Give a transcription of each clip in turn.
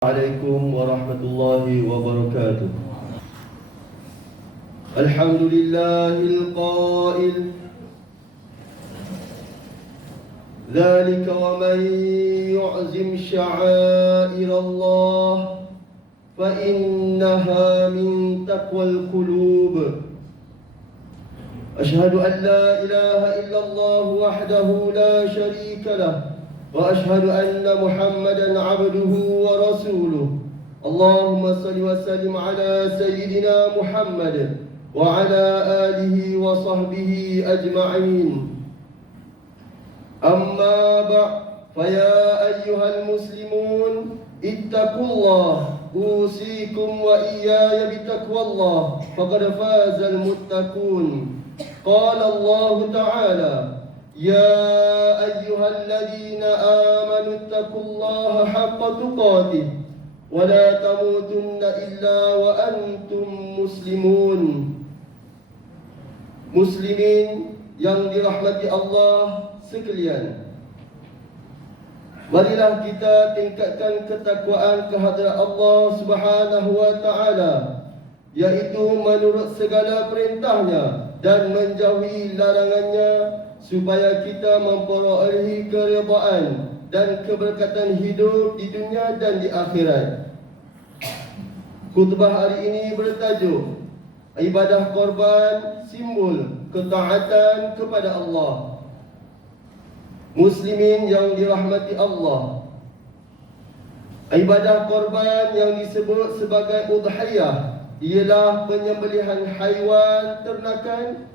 عليكم ورحمة الله وبركاته. الحمد لله القائل ذلك ومن يعظم شعائر الله فإنها من تقوى القلوب. أشهد أن لا إله إلا الله وحده لا شريك له وأشهد أن محمدا عبده ورسوله. اللهم صل وسلم على سيدنا محمد وعلى آله وصحبه أجمعين. أما بعد، فيا أيها المسلمون اتقوا الله، أوصيكم وإياي بتقوى الله، فقد فاز المتقون. قال الله تعالى: يا أيها الذين آمنوا اتقوا الله حق تقاته ولا تموتن إلا وأنتم مسلمون. Muslimin yang dirahmati Allah sekalian, marilah kita tingkatkan ketakwaan kehadrat Allah Subhanahu wa taala, yaitu menurut segala perintahnya dan menjauhi larangannya, supaya kita memperolehi keridaan dan keberkatan hidup di dunia dan di akhirat. Khutbah hari ini bertajuk Ibadah Korban, Simbol Ketaatan kepada Allah. Muslimin yang dirahmati Allah, ibadah korban yang disebut sebagai udhiyah ialah penyembelihan haiwan ternakan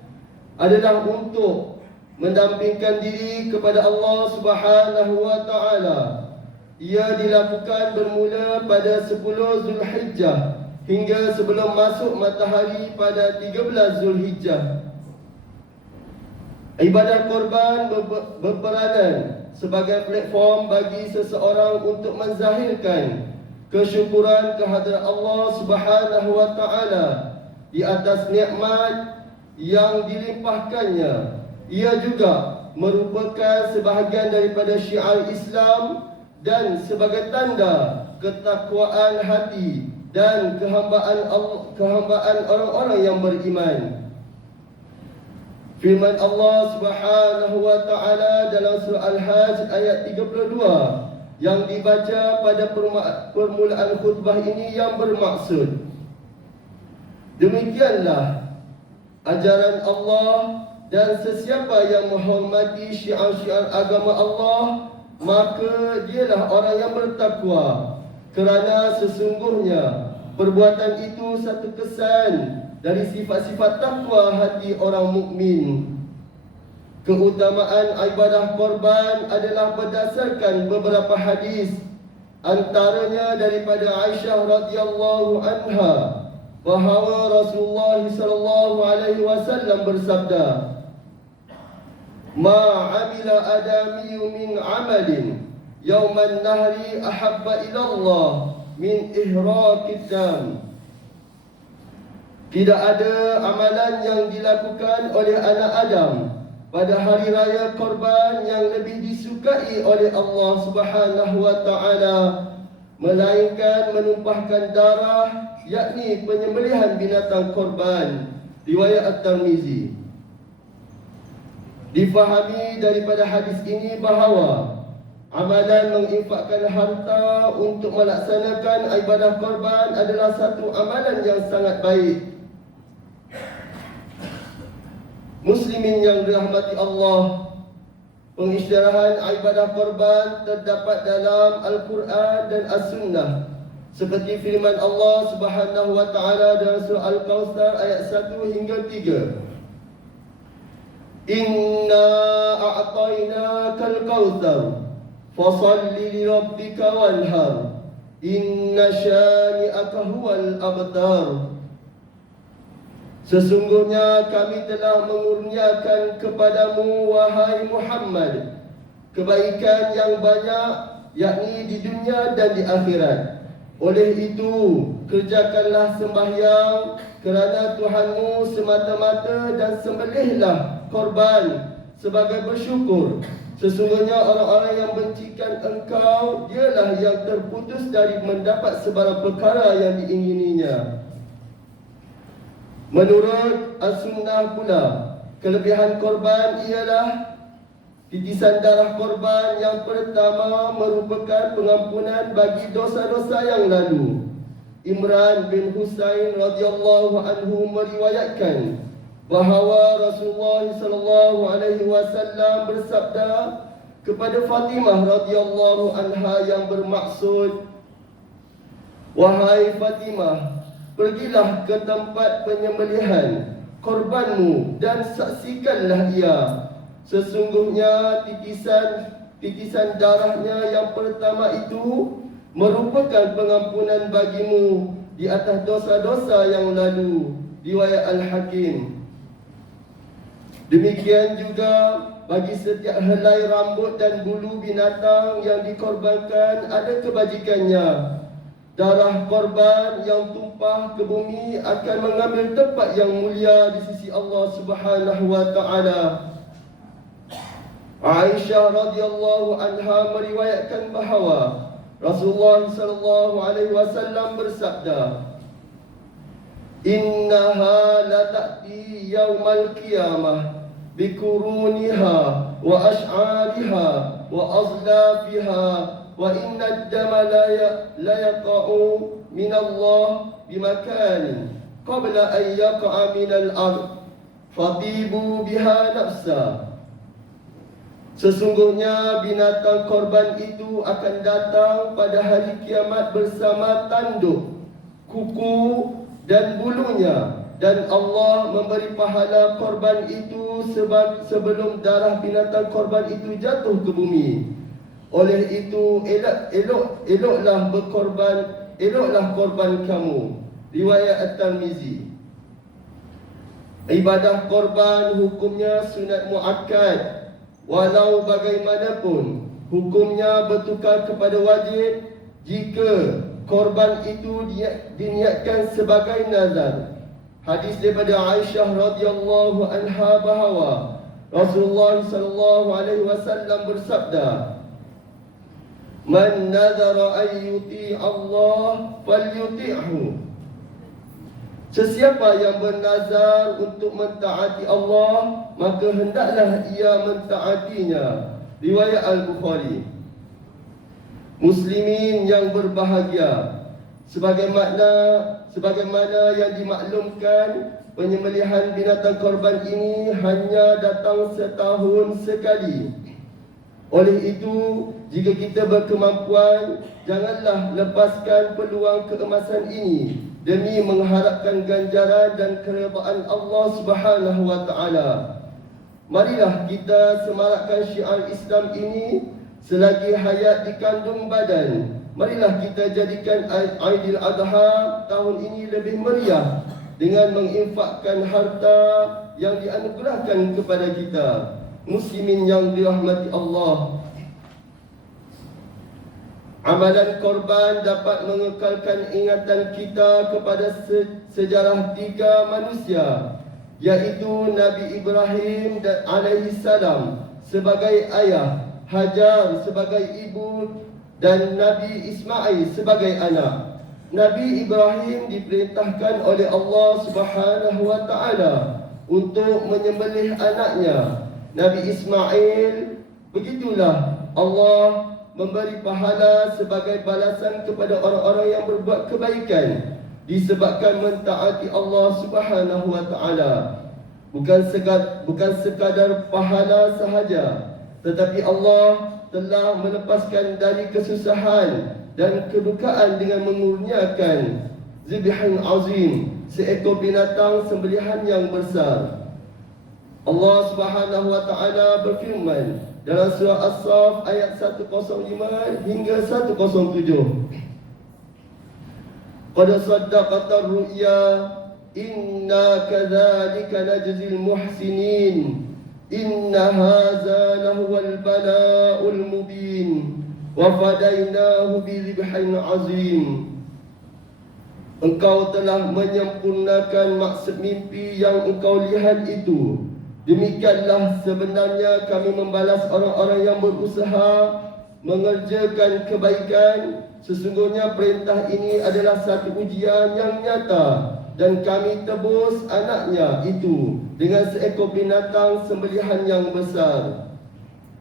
adalah untuk mendampingkan diri kepada Allah Subhanahu wa taala. Ia dilakukan bermula pada 10 Zulhijjah hingga sebelum masuk matahari pada 13 Zulhijjah. Ibadah korban berperanan sebagai platform bagi seseorang untuk menzahirkan kesyukuran kehadrat Allah Subhanahu wa taala di atas nikmat yang dilimpahkannya. Ia juga merupakan sebahagian daripada syiar Islam dan sebagai tanda ketakwaan hati dan kehambaan orang-orang yang beriman. Firman Allah Subhanahu wa taala dalam surah Al-Hajj ayat 32 yang dibaca pada permulaan khutbah ini yang bermaksud, demikianlah ajaran Allah, dan sesiapa yang menghormati syiar-syiar agama Allah, maka dialah orang yang bertakwa, kerana sesungguhnya perbuatan itu satu kesan dari sifat-sifat takwa hati orang mukmin. Keutamaan ibadah korban adalah berdasarkan beberapa hadis, antaranya daripada Aisyah radhiyallahu anha bahawa Rasulullah sallallahu alaihi wasallam bersabda, "Ma 'amila adamiyyu min 'amalin yawman nahri ahabba ila Allah min ihraqid dam." Tidak ada amalan yang dilakukan oleh anak Adam pada hari raya korban yang lebih disukai oleh Allah Subhanahu wa taala melainkan menumpahkan darah, yakni penyembelihan binatang korban. Riwayat At-Tirmizi. Difahami daripada hadis ini bahawa amalan menginfakkan harta untuk melaksanakan ibadah korban adalah satu amalan yang sangat baik. Muslimin yang dirahmati Allah, pengisytiharan ibadah korban terdapat dalam Al-Quran dan As-Sunnah, seperti firman Allah Subhanahu wa taala dalam surah Al-Kautsar ayat 1 hingga 3. Inna a'tainakal kautsar fasalli li rabbika wanhar inna syani'aka huwal abtar. Sesungguhnya kami telah mengurniakan kepadamu, wahai Muhammad, kebaikan yang banyak, yakni di dunia dan di akhirat. Oleh itu, kerjakanlah sembahyang kerana Tuhanmu semata-mata dan sembelihlah korban sebagai bersyukur Sesungguhnya orang-orang yang bencikan engkau, dialah yang terputus dari mendapat sebarang perkara yang diingininya. Menurut As-Sunnah pula, kelebihan korban ialah titisan darah korban yang pertama merupakan pengampunan bagi dosa-dosa yang lalu. Imran bin Husain radhiyallahu anhu meriwayatkan bahawa Rasulullah sallallahu alaihi wasallam bersabda kepada Fatimah radhiyallahu anha yang bermaksud, "Wahai Fatimah, pergilah ke tempat penyembelihan korbanmu dan saksikanlah ia. Sesungguhnya titisan darahnya yang pertama itu merupakan pengampunan bagimu di atas dosa-dosa yang lalu." Riwayat Al-Hakim. Demikian juga bagi setiap helai rambut dan bulu binatang yang dikorbankan ada kebajikannya. Darah korban yang tumpah ke bumi akan mengambil tempat yang mulia di sisi Allah Subhanahu wa taala. Aisyah radhiyallahu anha meriwayatkan bahawa Rasulullah sallallahu alaihi wasallam bersabda, "Innaha la ta'ti yaumal qiyamah bikuruniha wa ash'ariha wa azlafiha wa inna ad-dama la yaqa'u min Allah bimakanin qabla an yaqa'a min al-ard fatibu biha nafsa." Sesungguhnya binatang korban itu akan datang pada hari kiamat bersama tanduk, kuku dan bulunya, dan Allah memberi pahala korban itu sebelum darah binatang korban itu jatuh ke bumi. Oleh itu eloklah korban kamu. Riwayat At-Tirmizi. Ibadah korban hukumnya sunat muakkad. Walau bagaimanapun hukumnya bertukar kepada wajib jika korban itu diniatkan sebagai nazar. Hadis daripada Aisyah radhiyallahu anha bahawa Rasulullah sallallahu alaihi wasallam bersabda, "Man nazara an yuti Allah falyuti'hu." Sesiapa yang bernazar untuk mentaati Allah, maka hendaklah ia mentaatinya. Riwayat Al-Bukhari. Muslimin yang berbahagia, sebagaimana yang dimaklumkan, penyembelihan binatang korban ini hanya datang setahun sekali. Oleh itu, jika kita berkemampuan, janganlah lepaskan peluang keemasan ini demi mengharapkan ganjaran dan keredaan Allah Subhanahu wa taala. Marilah kita semarakkan syiar Islam ini selagi hayat di kandung badan. Marilah kita jadikan Aidil Adha tahun ini lebih meriah dengan menginfakkan harta yang dianugerahkan kepada kita. Muslimin yang dirahmati Allah, amalan korban dapat mengekalkan ingatan kita kepada sejarah tiga manusia, iaitu Nabi Ibrahim alaihi salam sebagai ayah, Hajar sebagai ibu, dan Nabi Ismail sebagai anak. Nabi Ibrahim diperintahkan oleh Allah Subhanahu wa taala untuk menyembelih anaknya. Nabi Ismail, begitulah Allah memberi pahala sebagai balasan kepada orang-orang yang berbuat kebaikan disebabkan mentaati Allah Subhanahu wa taala. Bukan sekadar pahala sahaja, tetapi Allah telah melepaskan dari kesusahan dan kedukaan dengan mengurniakan zibhan azim, seekor binatang sembelihan yang besar. Allah Subhanahu wa taala berfirman dalam surah As-Saff ayat 105 hingga 107. Qad saddaqatar ru'ya inna kadzalika najzil muhsinin inna hadza lahuwal bala'ul mubin wa fadainahu bizibhin azim. Engkau telah menyempurnakan maksud mimpi yang engkau lihat itu. Demikianlah sebenarnya kami membalas orang-orang yang berusaha mengerjakan kebaikan. Sesungguhnya perintah ini adalah satu ujian yang nyata, dan kami tebus anaknya itu dengan seekor binatang sembelihan yang besar.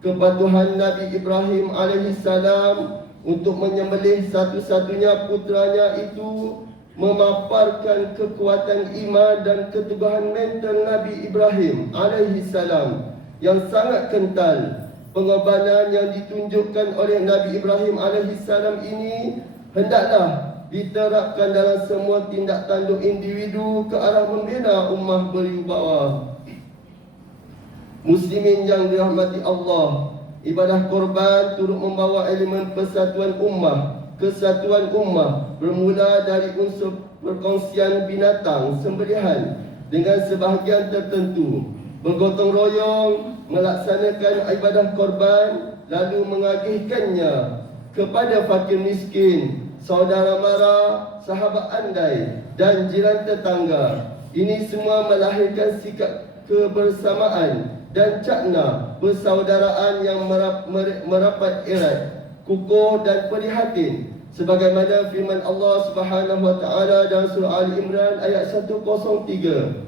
Kepatuhan Nabi Ibrahim alaihissalam untuk menyembelih satu-satunya putranya itu memaparkan kekuatan iman dan keteguhan mental Nabi Ibrahim alaihissalam yang sangat kental. Pengorbanan yang ditunjukkan oleh Nabi Ibrahim alaihissalam ini hendaklah diterapkan dalam semua tindak tanduk individu ke arah membina ummah berwibawa. Muslimin yang dirahmati Allah, ibadah korban turut membawa elemen persatuan ummah. Kesatuan ummah bermula dari unsur perkongsian binatang sembelihan dengan sebahagian tertentu, bergotong royong melaksanakan ibadah korban, lalu mengagihkannya kepada fakir miskin, saudara mara, sahabat andai dan jiran tetangga. Ini semua melahirkan sikap kebersamaan dan cakna persaudaraan yang merapat erat, kukuh dan prihatin, sebagaimana firman Allah Subhanahu wa taala dalam surah Ali Imran ayat 103.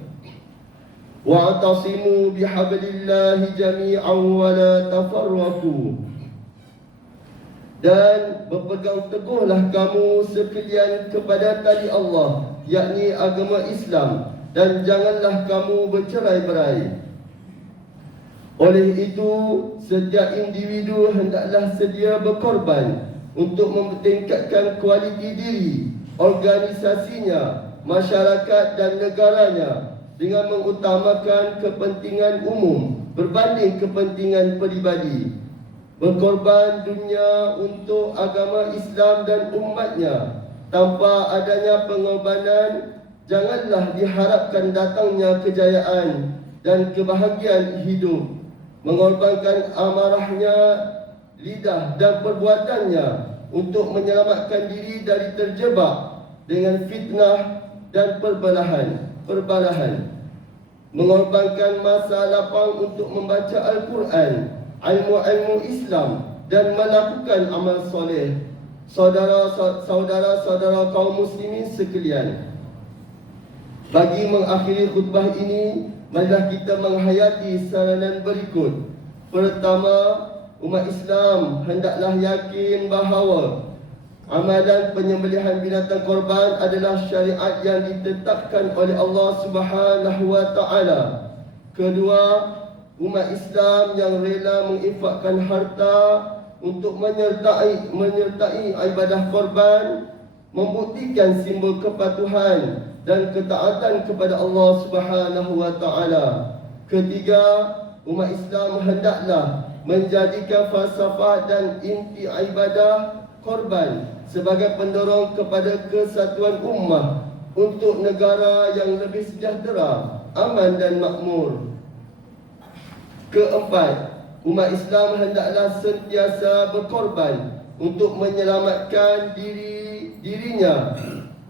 Wa'tasimu bihablillahi jami'an wa la tafarraqu. Dan berpegang teguhlah kamu sekalian kepada tali Allah, yakni agama Islam, dan janganlah kamu bercerai-berai. Oleh itu, setiap individu hendaklah sedia berkorban untuk mempertingkatkan kualiti diri, organisasinya, masyarakat dan negaranya dengan mengutamakan kepentingan umum berbanding kepentingan peribadi. Berkorban dunia untuk agama Islam dan umatnya tanpa adanya pengorbanan, janganlah diharapkan datangnya kejayaan dan kebahagiaan hidup. Mengorbankan amarahnya, lidah dan perbuatannya untuk menyelamatkan diri dari terjebak dengan fitnah dan perbalahan. Mengorbankan masa lapang untuk membaca Al-Quran, ilmu-ilmu Islam dan melakukan amal soleh. Saudara-saudara kaum muslimin sekalian, bagi mengakhiri khutbah ini, marilah kita menghayati saranan berikut. Pertama, umat Islam hendaklah yakin bahawa amalan penyembelihan binatang korban adalah syariat yang ditetapkan oleh Allah Subhanahu wa taala. Kedua, umat Islam yang rela menginfakkan harta untuk menyertai ibadah korban membuktikan simbol kepatuhan dan ketaatan kepada Allah Subhanahu wa taala. Ketiga, umat Islam hendaklah menjadikan falsafah dan inti ibadah korban sebagai pendorong kepada kesatuan ummah untuk negara yang lebih sejahtera, aman dan makmur. Keempat, umat Islam hendaklah sentiasa berkorban untuk menyelamatkan dirinya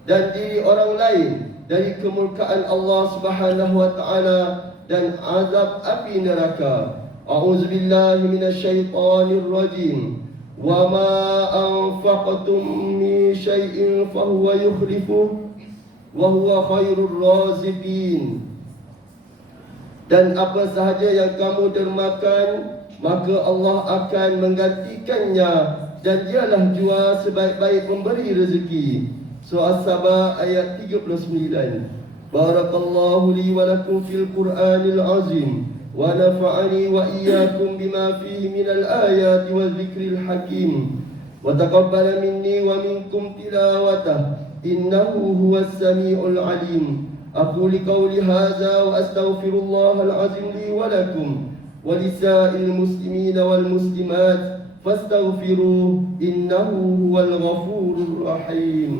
dan diri orang lain dari kemurkaan Allah Subhanahu wa taala dan azab api neraka. A'udzubillahi minasyaitonir rajim. Wa ma anfaqtum min syai'in fahuwa yukhlifuh wa huwa khairur raziqin. Dan apa sahaja yang kamu dermakan, maka Allah akan menggantikannya, dan dialah jua sebaik-baik pemberi rezeki. Surah As-Saba ayat 39. Barakallahu li wa lakum fil Qur'anil azim, wa nafa'ani wa iyyakum bima fihi minal ayati wal dzikril hakim, wa taqabbala minni wa minkum tilawatah, innahu huwas samiul alim. أقول قولي هذا وأستغفر الله العظيم لي ولكم ولسائر المسلمين والمسلمات فاستغفروه إنه هو الغفور الرحيم.